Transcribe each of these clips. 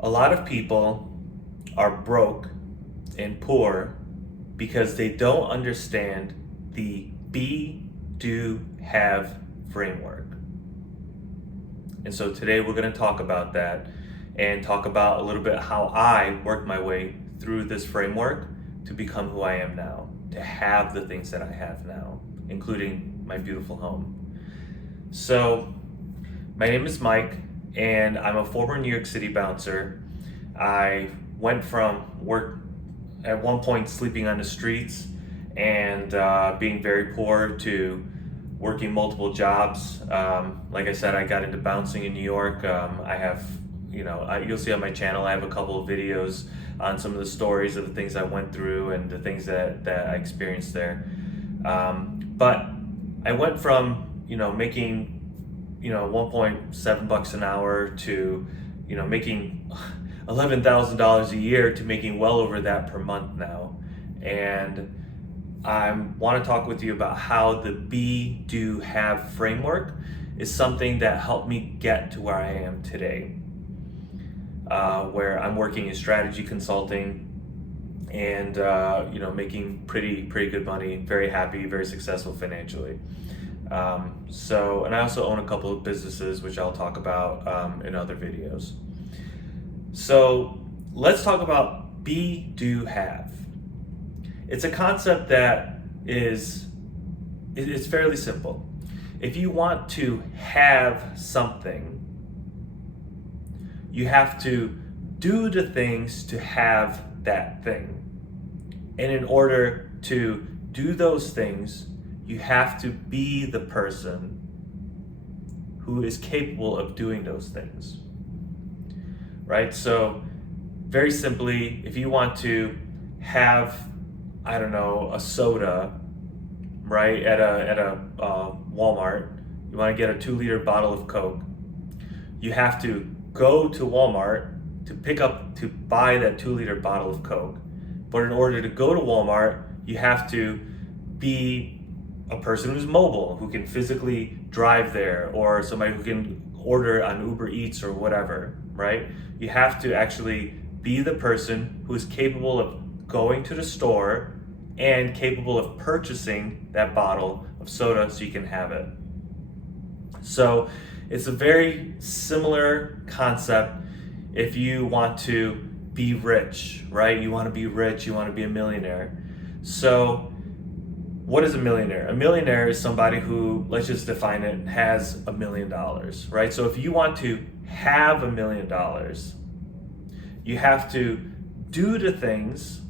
A lot of people are broke and poor because they don't understand the be, do, have framework. And so today we're going to talk about that and talk about a little bit how I worked my way through this framework to become who I am now, to have the things that I have now, including my beautiful home. So, my name is Mike, and I'm a former New York City bouncer. I went from work at one point sleeping on the streets and being very poor to working multiple jobs. Like I said, I got into bouncing in New York. I have, you'll see on my channel, I have a couple of videos on some of the stories of the things I went through and the things that I experienced there. But I went from, making 1.7 bucks an hour to making $11,000 a year to making well over that per month now. And I want to talk with you about how the be, do, have framework is something that helped me get to where I am today, where I'm working in strategy consulting and making pretty good money, very happy, very successful financially. And I also own a couple of businesses, which I'll talk about in other videos. So let's talk about be, do, have. It's a concept that it's fairly simple. If you want to have something, you have to do the things to have that thing. And in order to do those things, you have to be the person who is capable of doing those things, right? So very simply, if you want to have, a soda, right, at a Walmart, you want to get a 2-liter bottle of Coke, you have to go to Walmart to buy that 2-liter bottle of Coke. But in order to go to Walmart, you have to be a person who's mobile, who can physically drive there, or somebody who can order on Uber Eats or whatever, right? You have to actually be the person who is capable of going to the store and capable of purchasing that bottle of soda so you can have it. So it's a very similar concept if you want to be rich, right? You want to be rich, you want to be a millionaire. So what is a millionaire? A millionaire is somebody who, let's just define it, has $1 million, right? So if you want to have $1 million, you have to do the things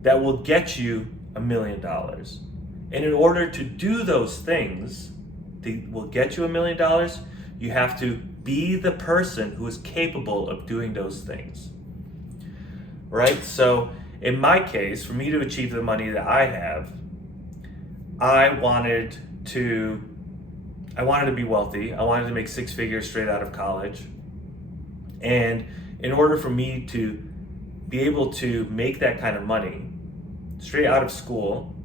that will get you $1 million. And in order to do those things that will get you $1 million, you have to be the person who is capable of doing those things, right? So in my case, for me to achieve the money that I have, I wanted to be wealthy. I wanted to make 6 figures straight out of college. And in order for me to be able to make that kind of money straight out of school,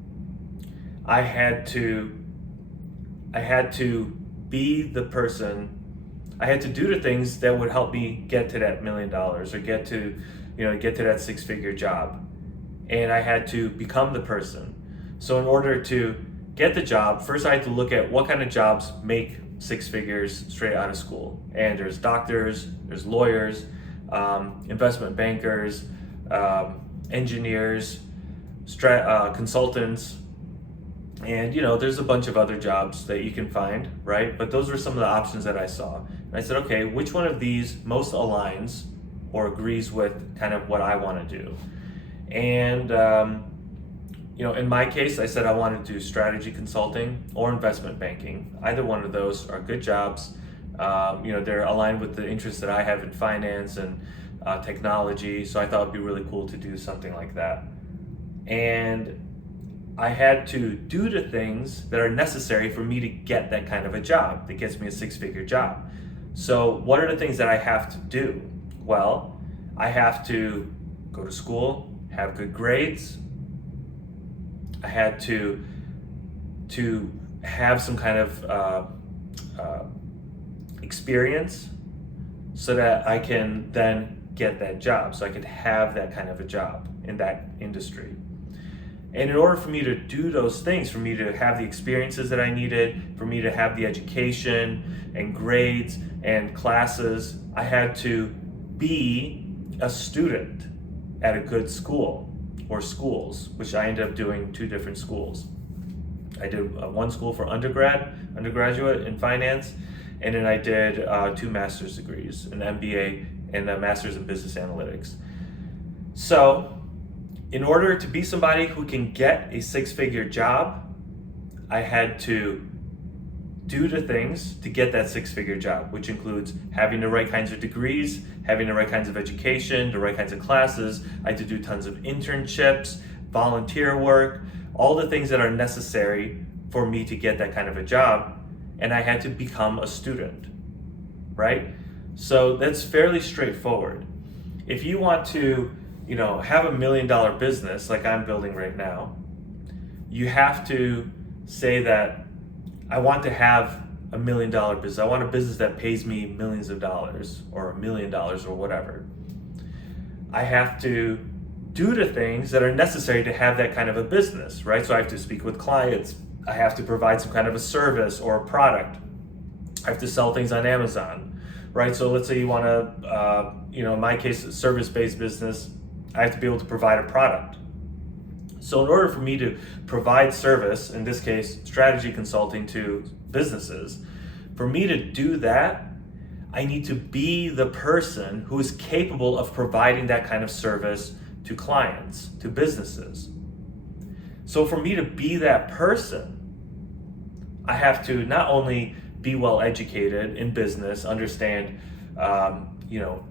I had to be the person. I had to do the things that would help me get to that $1 million or get to that 6-figure job. And I had to become the person. So in order to get the job, first I had to look at what kind of jobs make 6 figures straight out of school. And there's doctors, there's lawyers, investment bankers, engineers, consultants, and there's a bunch of other jobs that you can find, right? But those were some of the options that I saw. And I said, okay, which one of these most aligns or agrees with kind of what I want to do? And in my case, I said I wanted to do strategy consulting or investment banking. Either one of those are good jobs. They're aligned with the interests that I have in finance and technology, so I thought it'd be really cool to do something like that. And I had to do the things that are necessary for me to get that kind of a job that gets me a 6-figure job. So what are the things that I have to do? Well, I have to go to school, have good grades. I had to have some kind of experience. so that I can then get that job, so I could have that kind of a job in that industry. And in order for me to do those things, for me to have the experiences that I needed, for me to have the education and grades and classes, I had to be a student at a good school or schools, which I ended up doing 2 different schools. I did one school for undergraduate in finance, and then I did 2 master's degrees, an MBA and a master's in business analytics. So in order to be somebody who can get a 6-figure job, I had to do the things to get that 6-figure job, which includes having the right kinds of degrees, having the right kinds of education, the right kinds of classes. I had to do tons of internships, volunteer work, all the things that are necessary for me to get that kind of a job. And I had to become a student, right? So that's fairly straightforward. If you want to, have $1 million business like I'm building right now, you have to say that I want to have $1 million business. I want a business that pays me millions of dollars or $1 million or whatever. I have to do the things that are necessary to have that kind of a business, right? So I have to speak with clients. I have to provide some kind of a service or a product. I have to sell things on Amazon, right? So let's say you want to, in my case, a service-based business, I have to be able to provide a product. So in order for me to provide service, in this case, strategy consulting to businesses, for me to do that, I need to be the person who is capable of providing that kind of service to clients, to businesses. So for me to be that person, I have to not only be well educated in business, understand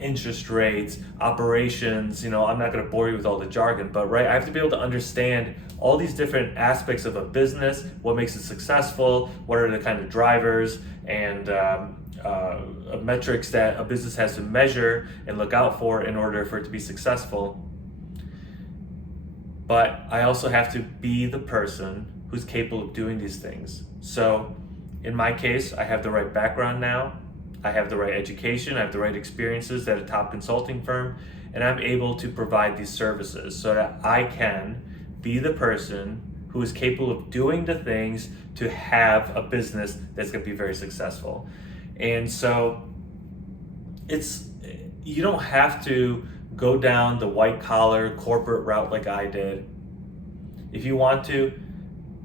interest rates, operations, I'm not going to bore you with all the jargon, but right, I have to be able to understand all these different aspects of a business, what makes it successful, what are the kind of drivers and metrics that a business has to measure and look out for in order for it to be successful. But I also have to be the person who's capable of doing these things. So in my case, I have the right background now, I have the right education, I have the right experiences at a top consulting firm, and I'm able to provide these services so that I can be the person who is capable of doing the things to have a business that's going to be very successful. And so you don't have to go down the white collar corporate route like I did. If you want to,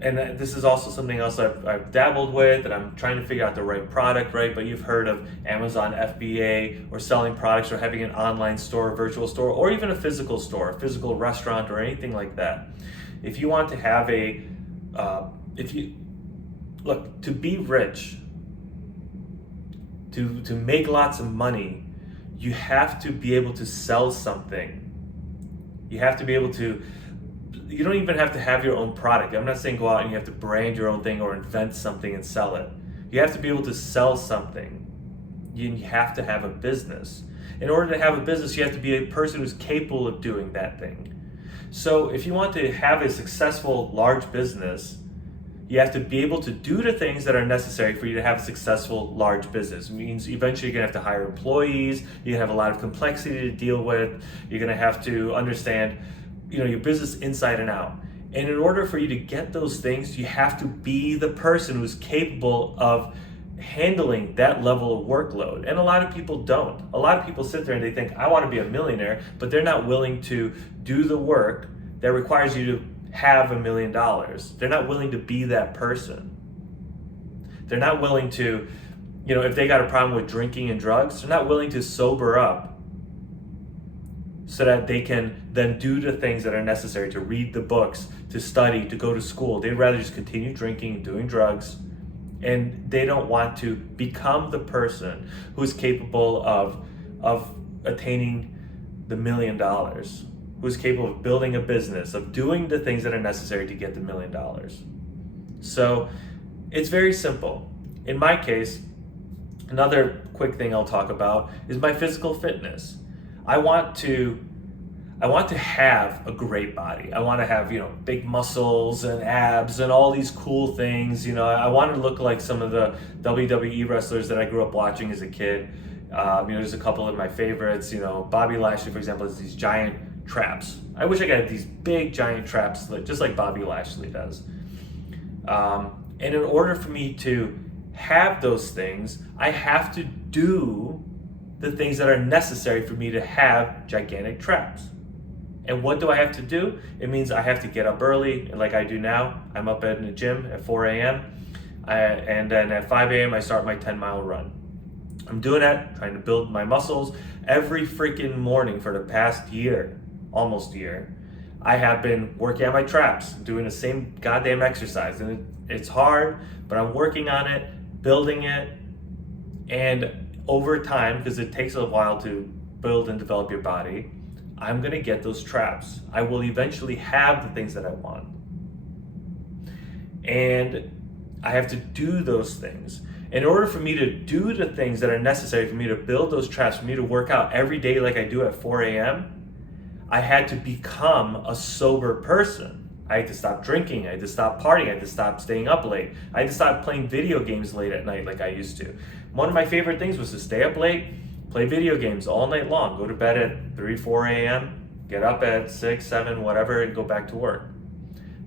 and this is also something else I've dabbled with, and I'm trying to figure out the right product, right? But you've heard of Amazon FBA, or selling products, or having an online store, a virtual store, or even a physical store, a physical restaurant, or anything like that. If you want to have to be rich, to make lots of money, you have to be able to sell something. You have to be able to, you don't even have to have your own product. I'm not saying go out and you have to brand your own thing or invent something and sell it. You have to be able to sell something. You have to have a business. In order to have a business, you have to be a person who's capable of doing that thing. So if you want to have a successful large business, you have to be able to do the things that are necessary for you to have a successful large business. It means eventually you're going to have to hire employees, you're going to have a lot of complexity to deal with, you're going to have to understand your business inside and out. And in order for you to get those things, you have to be the person who's capable of handling that level of workload. And a lot of people don't. A lot of people sit there and they think, I want to be a millionaire, but they're not willing to do the work that requires you to have $1 million. They're not willing to be that person. They're not willing to, if they got a problem with drinking and drugs, they're not willing to sober up so that they can then do the things that are necessary, to read the books, to study, to go to school. They'd rather just continue drinking and doing drugs, and they don't want to become the person who's capable of attaining the $1 million, who's capable of building a business, of doing the things that are necessary to get the $1 million. So it's very simple. In my case, another quick thing I'll talk about is my physical fitness. I want to have a great body. I want to have, big muscles and abs and all these cool things. I want to look like some of the WWE wrestlers that I grew up watching as a kid. There's a couple of my favorites. Bobby Lashley, for example, has these giant traps. I wish I could have these big giant traps, just like Bobby Lashley does. And in order for me to have those things, I have to do the things that are necessary for me to have gigantic traps. And what do I have to do? It means I have to get up early, like I do now. I'm up in the gym at 4 a.m. And then at 5 a.m. I start my 10-mile run. I'm doing that, trying to build my muscles every freaking morning for the past year, almost year. I have been working on my traps, doing the same goddamn exercise. And it's hard, but I'm working on it, building it. And over time, because it takes a while to build and develop your body, I'm gonna get those traps. I will eventually have the things that I want. And I have to do those things. In order for me to do the things that are necessary for me to build those traps, for me to work out every day like I do at 4 a.m., I had to become a sober person. I had to stop drinking, I had to stop partying, I had to stop staying up late. I had to stop playing video games late at night like I used to. One of my favorite things was to stay up late, play video games all night long, go to bed at 3, 4 a.m., get up at 6, 7, whatever, and go back to work.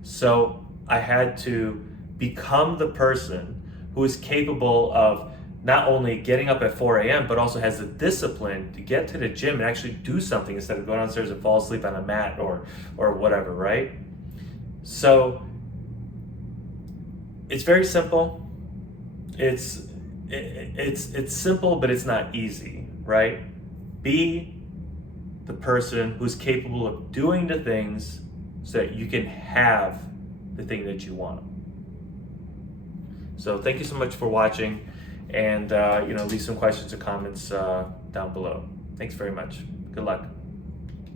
So I had to become the person who is capable of not only getting up at 4 a.m., but also has the discipline to get to the gym and actually do something instead of going downstairs and fall asleep on a mat or whatever, right? So it's very simple. It's simple, but it's not easy, right? Be the person who's capable of doing the things so that you can have the thing that you want. So thank you so much for watching, and leave some questions or comments down below. Thanks very much. Good luck.